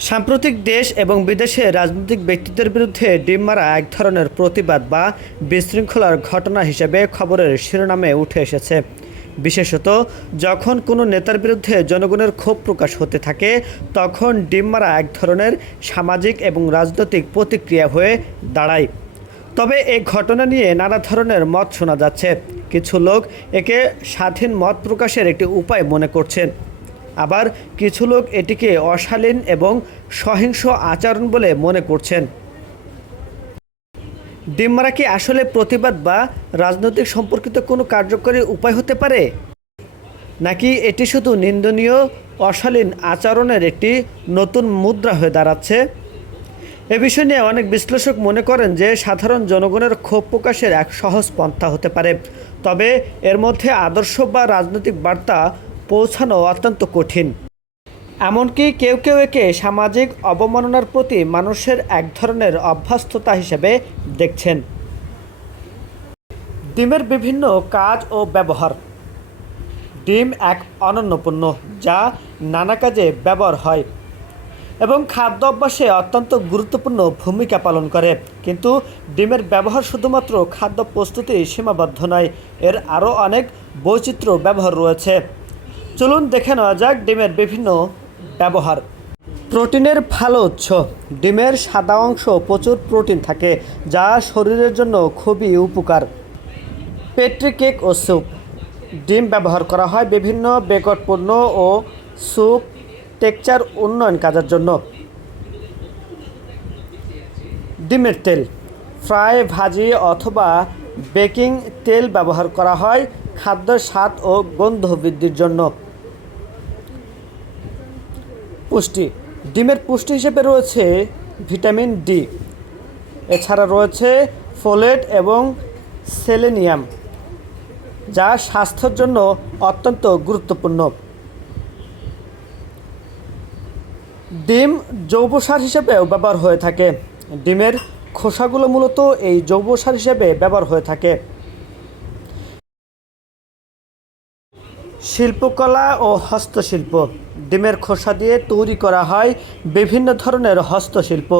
সাম্প্রতিক দেশ এবং বিদেশে রাজনৈতিক ব্যক্তিদের বিরুদ্ধে ডিম মারা এক ধরনের প্রতিবাদ বা বিশৃঙ্খলার ঘটনা হিসেবে খবরের শিরোনামে উঠে এসেছে। বিশেষত, যখন কোনো নেতার বিরুদ্ধে জনগণের ক্ষোভ প্রকাশ হতে থাকে, তখন ডিম মারা এক ধরনের সামাজিক এবং রাজনৈতিক প্রতিক্রিয়া হয়ে দাঁড়ায়। তবে এই ঘটনা নিয়ে নানা ধরনের মত শোনা যাচ্ছে। কিছু লোক একে স্বাধীন মত প্রকাশের একটি উপায় মনে করছেন। আবার কিছু লোক এটিকে অশালীন এবং সহিংস আচরণ বলে মনে করছেন। ডিমমারা কি আসলে প্রতিবাদ বা রাজনৈতিক সম্পর্কিত কোনো কার্যকরী উপায় হতে পারে? নাকি এটি শুধু নিন্দনীয়, অশালীন আচরণের একটি নতুন মুদ্রা হয়ে দাঁড়াচ্ছে? এ বিষয় নিয়ে অনেক বিশ্লেষক মনে করেন যে সাধারণ জনগণের ক্ষোভ প্রকাশের এক সহজ পন্থা হতে পারে। তবে এর মধ্যে আদর্শ বা রাজনৈতিক বার্তা পৌঁছানো অত্যন্ত কঠিন। এমনকি কেউ কেউ একে সামাজিক অবমাননার প্রতি মানুষের এক ধরনের অভ্যস্ততা হিসেবে দেখছেন। ডিমের বিভিন্ন কাজ ও ব্যবহার। ডিম এক অনন্য পণ্য যা নানা কাজে ব্যবহার হয় এবং খাদ্য অভ্যাসে অত্যন্ত গুরুত্বপূর্ণ ভূমিকা পালন করে। কিন্তু ডিমের ব্যবহার শুধুমাত্র খাদ্য প্রস্তুতি সীমাবদ্ধ নয়, এর আরও অনেক বৈচিত্র্য ব্যবহার রয়েছে। চলুন দেখে নেওয়া যাক ডিমের বিভিন্ন ব্যবহার। প্রোটিনের ভালো উৎস। ডিমের সাদা অংশ প্রচুর প্রোটিন থাকে, যা শরীরের জন্য খুবই উপকার। পেট্রি কেক ও স্যুপ। ডিম ব্যবহার করা হয় বিভিন্ন বেকট পণ্য ও স্যুপ টেকচার উন্নয়ন কাজের জন্য। ডিমের তেল। ফ্রাই, ভাজি অথবা বেকিং তেল ব্যবহার করা হয় খাদ্যের স্বাদ ও গন্ধ বৃদ্ধির জন্য। পুষ্টি। ডিমের পুষ্টি হিসেবে রয়েছে ভিটামিন ডি। এছাড়া রয়েছে ফোলেট এবং সেলেনিয়াম, যা স্বাস্থ্যের জন্য অত্যন্ত গুরুত্বপূর্ণ। ডিম জৈব সার হিসেবেও ব্যবহার হয়ে থাকে। ডিমের খোসাগুলো মূলত এই জৈব সার হিসেবে ব্যবহার হয়ে থাকে। শিল্পকলা ও হস্তশিল্প। ডিমের খোসা দিয়ে তৈরি করা হয় বিভিন্ন ধরনের হস্তশিল্প,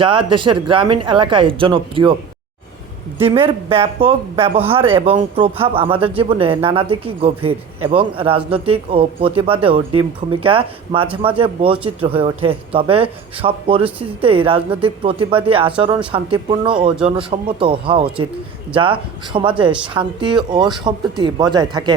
যা দেশের গ্রামীণ এলাকায় জনপ্রিয়। ডিমের ব্যাপক ব্যবহার এবং প্রভাব আমাদের জীবনে নানা দিকই গভীর এবং রাজনৈতিক ও প্রতিবাদেও ডিম ভূমিকা মাঝে মাঝে বৈচিত্র্য হয়ে ওঠে। তবে সব পরিস্থিতিতেই রাজনৈতিক প্রতিবাদী আচরণ শান্তিপূর্ণ ও জনসম্মত হওয়া উচিত, যা সমাজে শান্তি ও সম্প্রীতি বজায় থাকে।